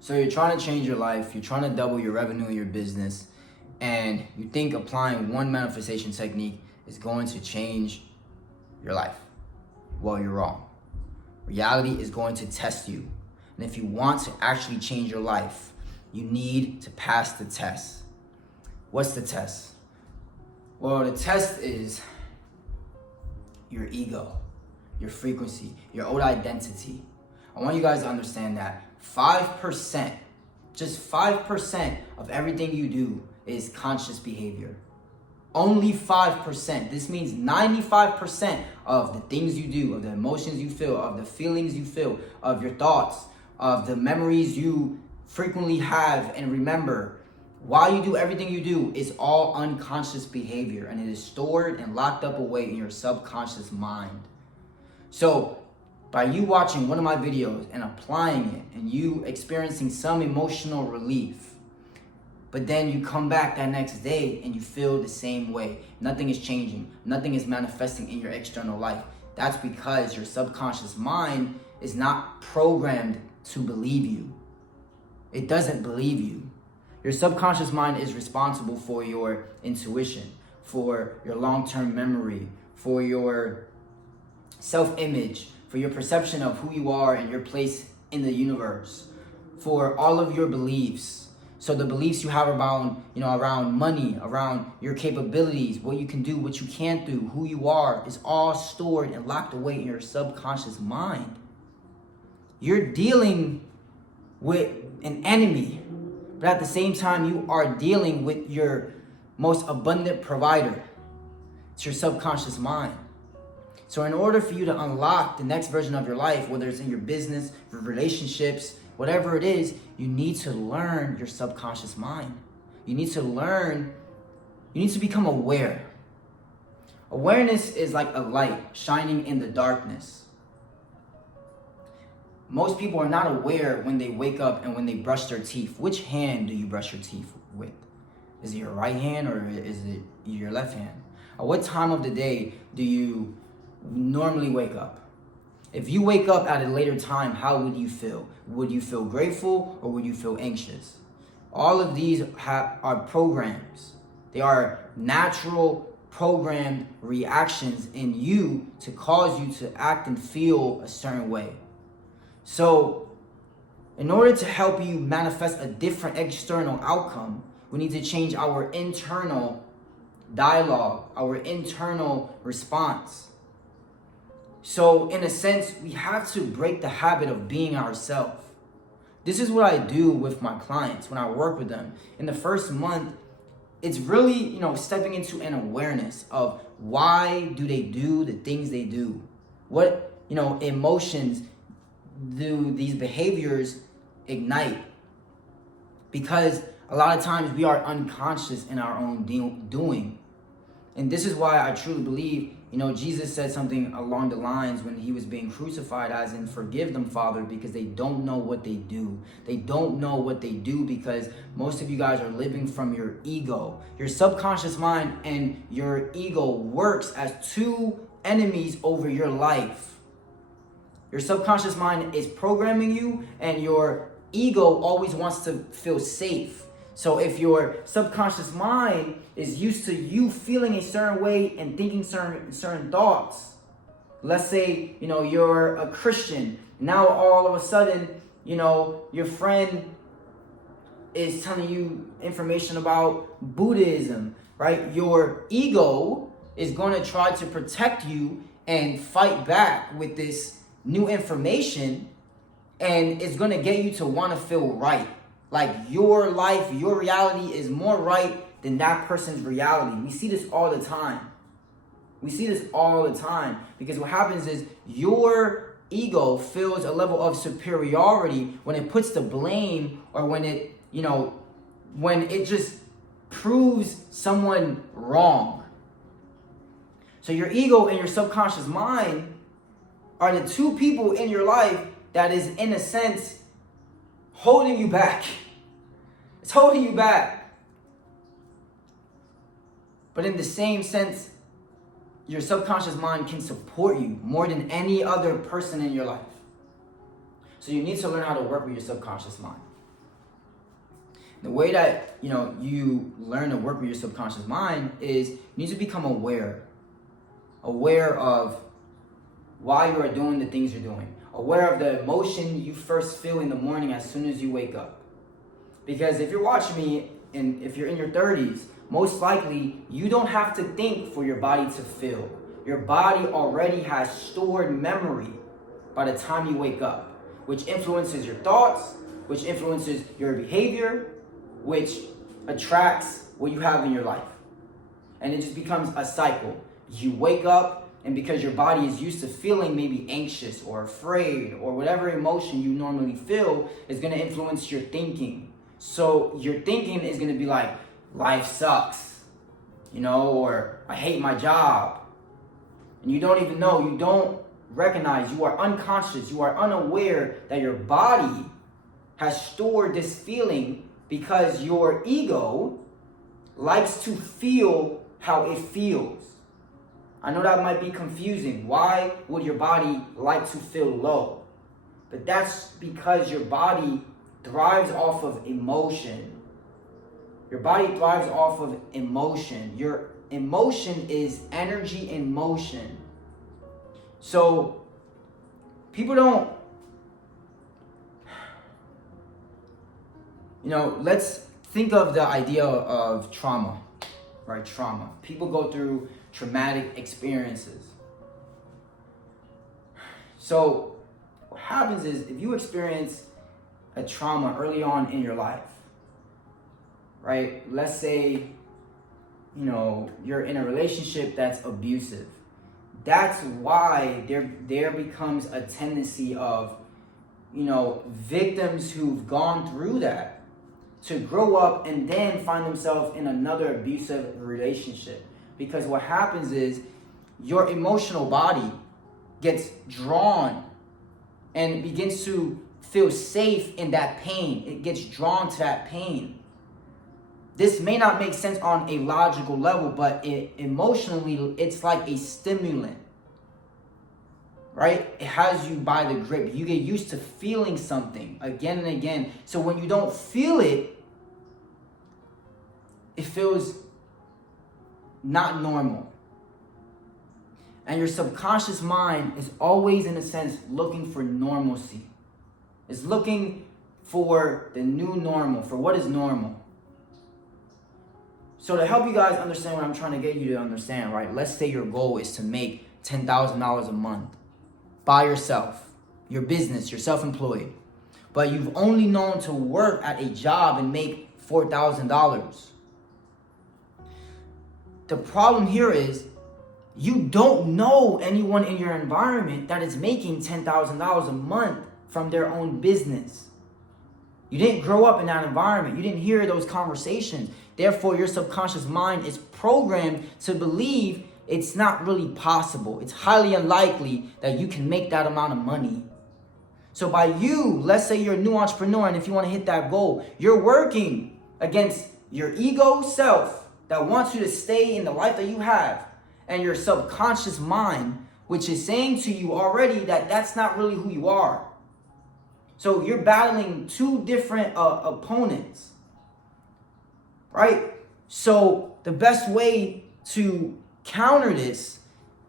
So you're trying to change your life, you're trying to double your revenue in your business, and you think applying one manifestation technique is going to change your life. Well, you're wrong. Reality is going to test you. And if you want to actually change your life, you need to pass the test. What's the test? Well, the test is your ego, your frequency, your old identity. I want you guys to understand that 5%, just 5% of everything you do is conscious behavior. Only 5%. This means 95% of the things you do, of the emotions you feel, of the feelings you feel, of your thoughts, of the memories you frequently have and remember, while you do everything you do, is all unconscious behavior, and it is stored and locked up away in your subconscious mind. So by you watching one of my videos and applying it and you experiencing some emotional relief, but then you come back that next day and you feel the same way, nothing is changing, nothing is manifesting in your external life, that's because your subconscious mind is not programmed to believe you. It doesn't believe you. Your subconscious mind is responsible for your intuition, for your long-term memory, for your self-image, for your perception of who you are and your place in the universe, for all of your beliefs. So the beliefs you have around money, around your capabilities, what you can do, what you can't do, who you are, is all stored and locked away in your subconscious mind. You're dealing with an enemy, but at the same time, you are dealing with your most abundant provider. It's your subconscious mind. So in order for you to unlock the next version of your life, whether it's in your business, your relationships, whatever it is, you need to learn your subconscious mind. You need to become aware. Awareness is like a light shining in the darkness. Most people are not aware when they wake up and when they brush their teeth. Which hand do you brush your teeth with? Is it your right hand or is it your left hand? At what time of the day do you normally wake up? If you wake up at a later time, how would you feel? Would you feel grateful or would you feel anxious? All of these are programs. They are natural programmed reactions in you to cause you to act and feel a certain way. So in order to help you manifest a different external outcome, we need to change our internal dialogue, our internal response. So in a sense, we have to break the habit of being ourselves. This is what I do with my clients when I work with them. In the first month, it's really, stepping into an awareness of why do they do the things they do? What, emotions do these behaviors ignite? Because a lot of times we are unconscious in our own doing. And this is why I truly believe, Jesus said something along the lines when he was being crucified, as in, forgive them, Father, because they don't know what they do. They don't know what they do because most of you guys are living from your ego. Your subconscious mind and your ego works as two enemies over your life. Your subconscious mind is programming you, and your ego always wants to feel safe. So if your subconscious mind is used to you feeling a certain way and thinking certain thoughts, let's say, you're a Christian. Now all of a sudden, your friend is telling you information about Buddhism, right? Your ego is going to try to protect you and fight back with this new information, and it's going to get you to want to feel right. Like your life, your reality is more right than that person's reality. We see this all the time. Because what happens is your ego feels a level of superiority when it puts the blame, or when it, when it just proves someone wrong. So your ego and your subconscious mind are the two people in your life that is, in a sense, holding you back. It's holding you back. But in the same sense, your subconscious mind can support you more than any other person in your life. So you need to learn how to work with your subconscious mind. The way that, you learn to work with your subconscious mind is you need to become aware of why you are doing the things you're doing, aware of the emotion you first feel in the morning as soon as you wake up. Because if you're watching me and if you're in your 30s, most likely you don't have to think for your body to feel. Your body already has stored memory by the time you wake up, which influences your thoughts, which influences your behavior, which attracts what you have in your life. And it just becomes a cycle. You wake up, and because your body is used to feeling maybe anxious or afraid or whatever emotion you normally feel is going to influence your thinking. So your thinking is going to be like, life sucks, or I hate my job. And you don't even know, you don't recognize, you are unconscious, you are unaware that your body has stored this feeling because your ego likes to feel how it feels. I know that might be confusing. Why would your body like to feel low? But that's because your body thrives off of emotion. Your body thrives off of emotion. Your emotion is energy in motion. So people don't, let's think of the idea of trauma, right? Trauma. People go through traumatic experiences. So what happens is if you experience a trauma early on in your life, right? Let's say, you're in a relationship that's abusive. That's why there becomes a tendency of, victims who've gone through that to grow up and then find themselves in another abusive relationship. Because what happens is your emotional body gets drawn and begins to feel safe in that pain. It gets drawn to that pain. This may not make sense on a logical level, but emotionally, it's like a stimulant, right? It has you by the grip. You get used to feeling something again and again. So when you don't feel it, it feels not normal. And your subconscious mind is always, in a sense, looking for normalcy. It's looking for the new normal, for what is normal. So to help you guys understand what I'm trying to get you to understand, right? Let's say your goal is to make $10,000 a month by yourself, your business, you're self-employed, but you've only known to work at a job and make $4,000. The problem here is you don't know anyone in your environment that is making $10,000 a month from their own business. You didn't grow up in that environment. You didn't hear those conversations. Therefore, your subconscious mind is programmed to believe it's not really possible. It's highly unlikely that you can make that amount of money. So by let's say you're a new entrepreneur, and if you want to hit that goal, you're working against your ego self that wants you to stay in the life that you have, and your subconscious mind, which is saying to you already that that's not really who you are. So you're battling two different opponents, right? So the best way to counter this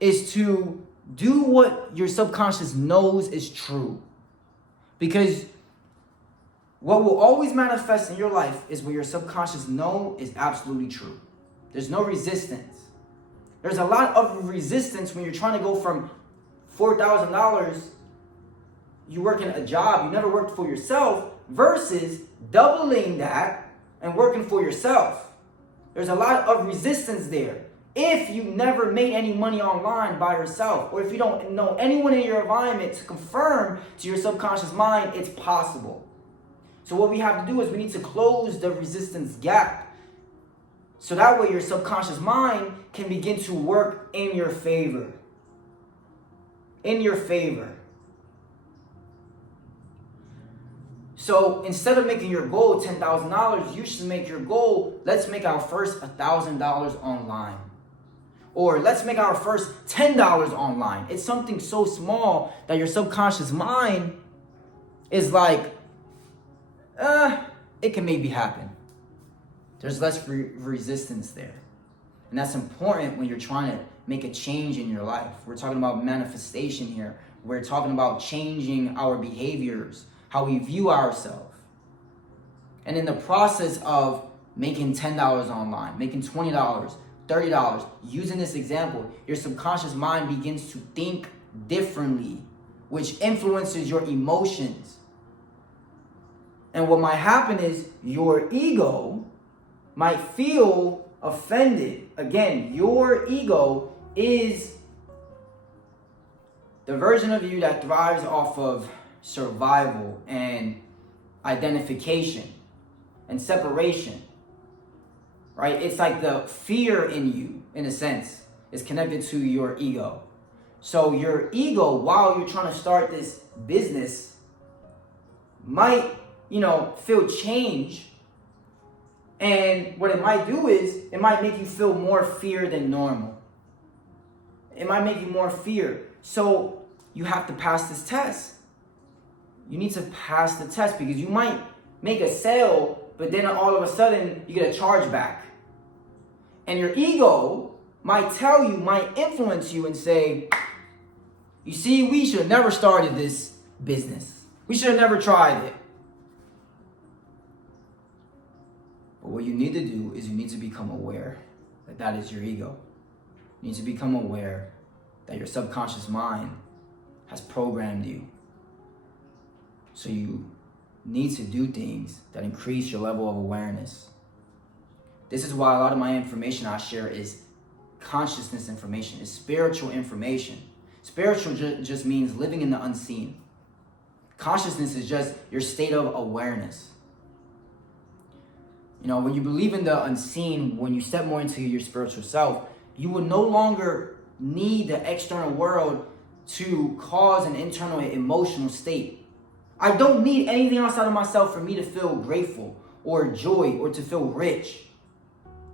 is to do what your subconscious knows is true. Because what will always manifest in your life is what your subconscious knows is absolutely true. There's no resistance. There's a lot of resistance when you're trying to go from $4,000, you work in a job, you never worked for yourself, versus doubling that and working for yourself. There's a lot of resistance there. If you never made any money online by yourself, or if you don't know anyone in your environment to confirm to your subconscious mind it's possible. So what we have to do is we need to close the resistance gap. So that way your subconscious mind can begin to work in your favor. In your favor. So instead of making your goal $10,000, you should make your goal, let's make our first $1,000 online. Or let's make our first $10 online. It's something so small that your subconscious mind is like, it can maybe happen. There's less resistance there. And that's important when you're trying to make a change in your life. We're talking about manifestation here. We're talking about changing our behaviors, how we view ourselves. And in the process of making $10 online, making $20, $30, using this example, your subconscious mind begins to think differently, which influences your emotions. And what might happen is your ego might feel offended. Again, your ego is the version of you that thrives off of survival and identification and separation, right? It's like the fear in you, in a sense, is connected to your ego. So your ego, while you're trying to start this business, might, feel change. And what it might do is, it might make you feel more fear than normal. It might make you more fear. So you have to pass this test. You need to pass the test because you might make a sale, but then all of a sudden you get a charge back. And your ego might influence you and say, you see, we should have never started this business. We should have never tried it. But what you need to do is you need to become aware that that is your ego. You need to become aware that your subconscious mind has programmed you. So you need to do things that increase your level of awareness. This is why a lot of my information I share is consciousness information, is spiritual information. Spiritual just means living in the unseen. Consciousness is just your state of awareness. When you believe in the unseen, when you step more into your spiritual self, you will no longer need the external world to cause an internal emotional state. I don't need anything outside of myself for me to feel grateful or joy or to feel rich.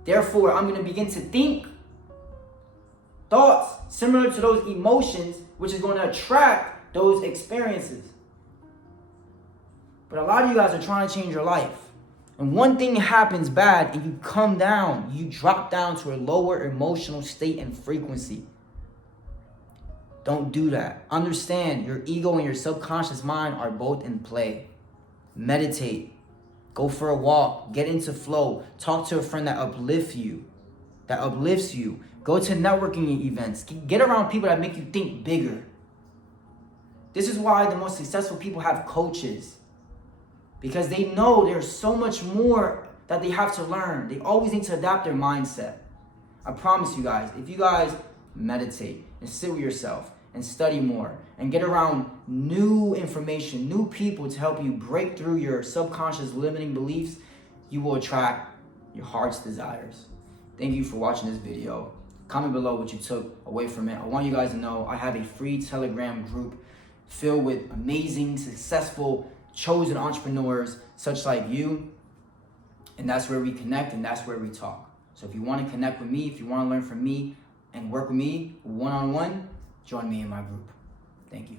Therefore, I'm going to begin to think thoughts similar to those emotions, which is going to attract those experiences. But a lot of you guys are trying to change your life. And one thing happens bad and you come down, you drop down to a lower emotional state and frequency. Don't do that. Understand your ego and your subconscious mind are both in play. Meditate. Go for a walk. Get into flow. Talk to a friend that uplifts you. Go to networking events. Get around people that make you think bigger. This is why the most successful people have coaches. Because they know there's so much more that they have to learn. They always need to adapt their mindset. I promise you guys, if you guys meditate and sit with yourself and study more and get around new information, new people to help you break through your subconscious limiting beliefs, you will attract your heart's desires. Thank you for watching this video. Comment below what you took away from it. I want you guys to know I have a free Telegram group filled with amazing, successful, chosen entrepreneurs such like you. And that's where we connect and that's where we talk. So if you want to connect with me, if you want to learn from me and work with me one-on-one, join me in my group. Thank you.